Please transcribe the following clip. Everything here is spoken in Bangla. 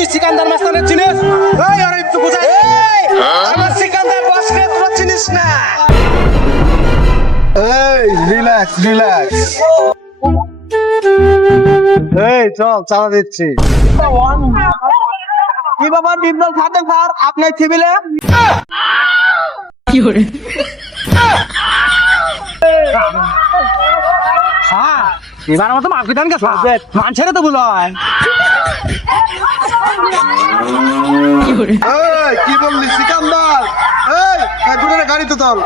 তুই সিকান্দার মাস্তানের চিনিস? এই আরে একটু বুঝাই। আমার সিকান্দার বসকে তো চিনিস না। এই রিল্যাক্স রিল্যাক্স। এই চল চালা দিচ্ছি। কি বাবা ডিপজল খাতে স্যার আপনার টেবিলে এবার মতো মাফি দেন গেছে মানছে তো বলো এই কি বললি সিকান্দার? এই গুড়ে গাড়ি তো তোল।